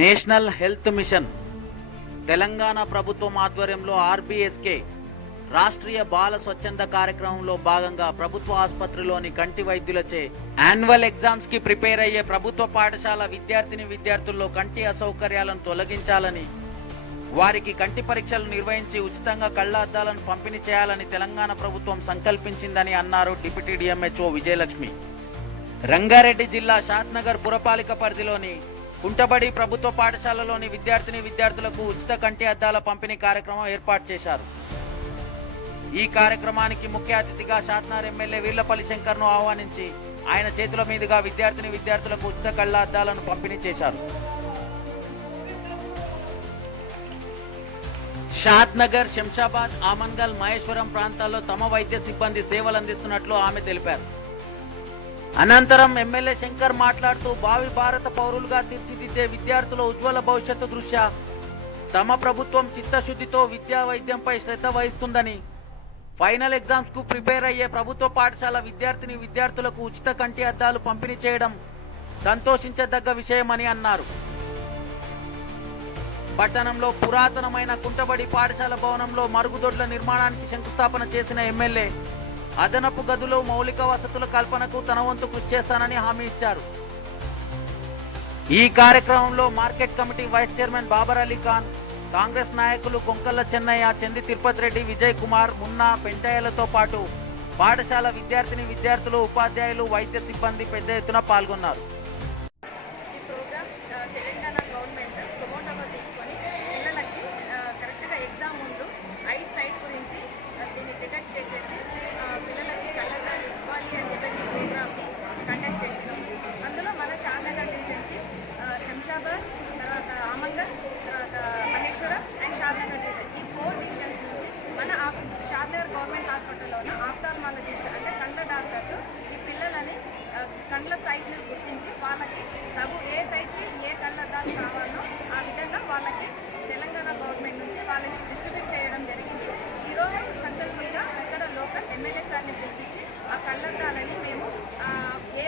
National health machine Telangana ప్రభుత్వం ఆధ్వర్యంలో RBSK Rashtriya బాల స్వచ్ఛంద కార్యక్రమంలో భాగంగా ప్రభుత్వ ఆసుపత్రిలోని కంటి వైద్యులచే యాన్యువల్ ఎగ్జామ్స్ కి ప్రిపేర్ అయ్యే ప్రభుత్వ పాఠశాల విద్యార్థుల్లో కంటి అసౌకర్యాలను తొలగించాలని, వారికి కంటి పరీక్షలు నిర్వహించి ఉచితంగా కళ్ల అద్దాలను పంపిణీ చేయాలని తెలంగాణ ప్రభుత్వం సంకల్పించిందని అన్నారు డిప్యూటీ డిఎంహెచ్ఓ విజయలక్ష్మి. రంగారెడ్డి జిల్లా షాద్నగర్ పురపాలిక పరిధిలోని కుంటబడి ప్రభుత్వ పాఠశాలలోని విద్యార్థులకు ఉచిత కంటి అద్దాల పంపిణీ కార్యక్రమం ఏర్పాటు చేశారు. ఈ కార్యక్రమానికి ముఖ్య అతిథిగా షాద్నగర్ ఎమ్మెల్యే వీర్లపల్లి శంకర్ను ఆహ్వానించి ఆయన చేతుల మీదుగా విద్యార్థులకు ఉచిత కళ్ల అద్దాలను పంపిణీ చేశారు. షాద్నగర్, శంషాబాద్, ఆమన్గల్, మహేశ్వరం ప్రాంతాల్లో తమ వైద్య సిబ్బంది సేవలు అందిస్తున్నట్లు ఆమె తెలిపారు. అనంతరం ఎమ్మెల్యే శంకర్ మాట్లాడుతూ భావి భారత పౌరులుగా తీర్చిదిద్దే విద్యార్థుల ఉజ్వల భవిష్యత్తు దృష్ట్యా తమ ప్రభుత్వం చిత్తశుద్ధితో విద్యా వైద్యంపై శ్రద్ధ వహిస్తుందని, ఫైనల్ ఎగ్జామ్స్ కు ప్రిపేర్ అయ్యే ప్రభుత్వ పాఠశాల విద్యార్థులకు ఉచిత కంటి అద్దాలు పంపిణీ చేయడం సంతోషించదగ్గ విషయమని అన్నారు. పట్టణంలో పురాతనమైన కుంటబడి పాఠశాల భవనంలో మరుగుదొడ్ల నిర్మాణానికి శంకుస్థాపన చేసిన ఎమ్మెల్యే అదనపు గదులు, మౌలిక వసతుల కల్పనకు తన వంతు కృషి చేస్తానని హామీ ఇచ్చారు. ఈ కార్యక్రమంలో market committee vice chairman Babar Ali Khan, Congress నాయకులు కొంకల్ల చెన్నయ్య, చంది తిరుపతి రెడ్డి, విజయ్ కుమార్, మున్నా, పెంటయ్యలతో పాటు పాఠశాల విద్యార్థులు, ఉపాధ్యాయులు, వైద్య సిబ్బంది పెద్ద ఎత్తున పాల్గొన్నారు. శంషాబాద్, తర్వాత ఆమంగల్, తర్వాత మహేశ్వరం అండ్ షాద్నగర్ డివిజన్, ఈ 4 డివిజన్స్ నుంచి మన షాద్నగర్ గవర్నమెంట్ హాస్పిటల్లో ఉన్న ఆప్థాల్మాలజిస్ట్ అంటే కళ్ళ డాక్టర్స్ ఈ పిల్లలని కళ్ళ సైట్ని గుర్తించి వాళ్ళకి ఏ సైట్కి ఏ కళ్ళద్దాలు కావాలో ఆ విధంగా వాళ్ళకి తెలంగాణ గవర్నమెంట్ నుంచి వాళ్ళని డిస్ట్రిబ్యూట్ చేయడం జరిగింది. ఈరోజు సక్సెస్ఫుల్గా ఇక్కడ లోకల్ ఎమ్మెల్యే సార్ని పిలిపించి ఆ కళ్ళద్దాలని మేము ఏ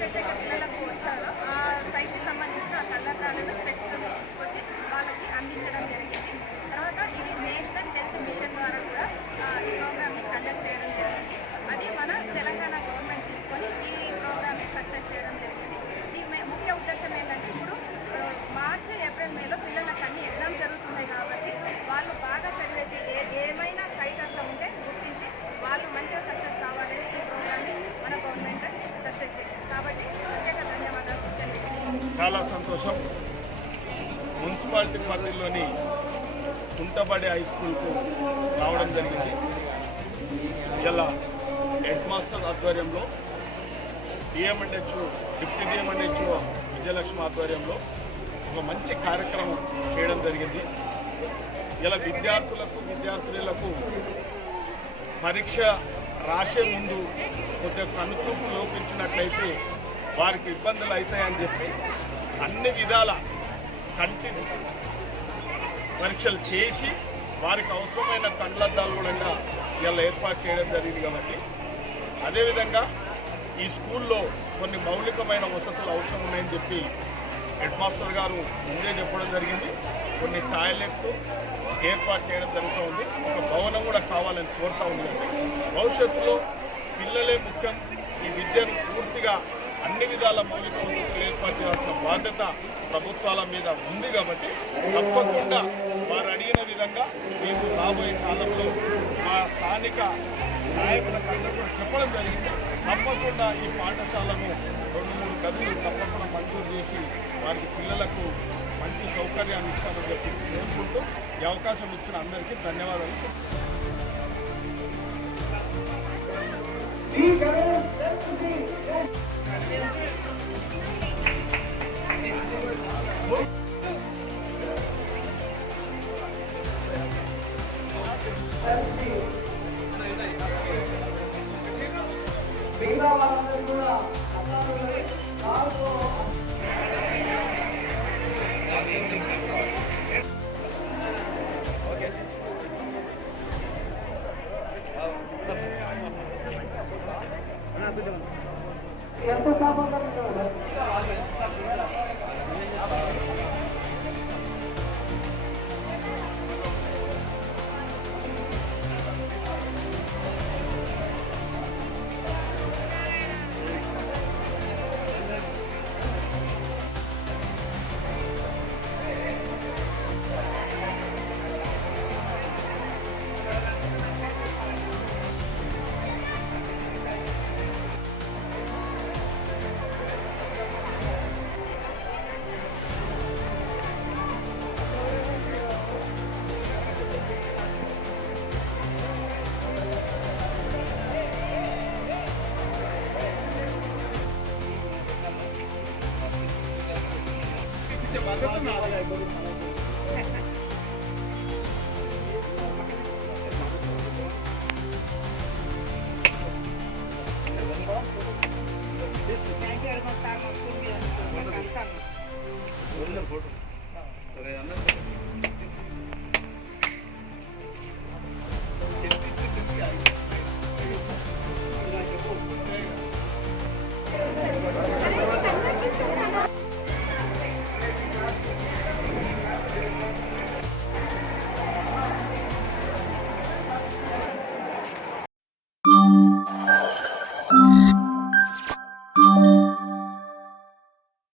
ప్రత్యేక పిల్లలకు వచ్చారో ఆ సైట్కి సంబంధించిన ఆ కళ్ళద్దాలను స్పెక్స్ తీసుకొచ్చి వాళ్ళకి అందించడం జరిగింది. తర్వాత ఇది నేషనల్ హెల్త్ మిషన్ ద్వారా కూడా ఈ ప్రోగ్రామ్ని కండక్ట్ చేయడం జరిగింది. అది మన తెలంగాణ గవర్నమెంట్ తీసుకొని ఈ ప్రోగ్రామ్ని సక్సెస్ చేయడం జరిగింది. ఈ ముఖ్య ఉద్దేశం ఏంటంటే ఇప్పుడు మార్చి, ఏప్రిల్, మేలో పిల్లలకు అన్ని ఎగ్జామ్స్ జరుగుతున్నాయి కాబట్టి వాళ్ళు బాగా చదివేసి ఏమైనా సైట్ అట్లా ఉంటే గుర్తించి వాళ్ళు మంచిగా సక్సెస్ కావాలని ఈ ప్రోగ్రామ్ని మన గవర్నమెంట్ సక్సెస్ చేసింది. కాబట్టి ప్రత్యేక ధన్యవాదాలు. చాలా సంతోషం. మున్సిపాలిటీ పరిధిలోని కుంటబడి హై స్కూల్కు రావడం జరిగింది. ఇలా హెడ్ మాస్టర్ ఆధ్వర్యంలో డిప్యూటీ డిఎంహెచ్ఓ విజయలక్ష్మి ఆధ్వర్యంలో ఒక మంచి కార్యక్రమం చేయడం జరిగింది. ఇలా విద్యార్థులకు పరీక్ష రాసే ముందు కొద్దిగా కనుచూపు లోపించినట్లయితే వారికి ఇబ్బందులు అవుతాయని చెప్పి అన్ని విధాల కంటి పరీక్షలు చేసి వారికి అవసరమైన కళ్ళద్దాలు కూడా ఇలా ఏర్పాటు చేయడం జరిగింది. కాబట్టి అదేవిధంగా ఈ స్కూల్లో కొన్ని మౌలికమైన వసతులు అవసరం ఉన్నాయని చెప్పి హెడ్ మాస్టర్ గారు ముందే చెప్పడం జరిగింది. కొన్ని టాయిలెట్స్ ఏర్పాటు చేయడం జరుగుతూ ఉంది. ఒక భవనం కూడా కావాలని కోరుతూ ఉంది. భవిష్యత్తులో పిల్లలే ముఖ్యం. ఈ విద్యను పూర్తిగా అన్ని విధాల మౌలిక వసతులు ఏర్పాటు చేయాల్సిన బాధ్యత ప్రభుత్వాల మీద ఉంది. కాబట్టి తప్పకుండా వారు అడిగిన విధంగా మేము రాబోయే కాలంలో మా స్థానిక నాయకులకు అందరూ చెప్పడం జరిగింది. తప్పకుండా ఈ పాఠశాలను 2-3 గదులు తప్పకుండా మంజూరు చేసి వారికి పిల్లలకు మంచి సౌకర్యాన్ని ఇస్తామని చెప్పి కోరుకుంటూ ఈ అవకాశం ఇచ్చిన అందరికీ ధన్యవాదాలు. ఎంత ఫోటో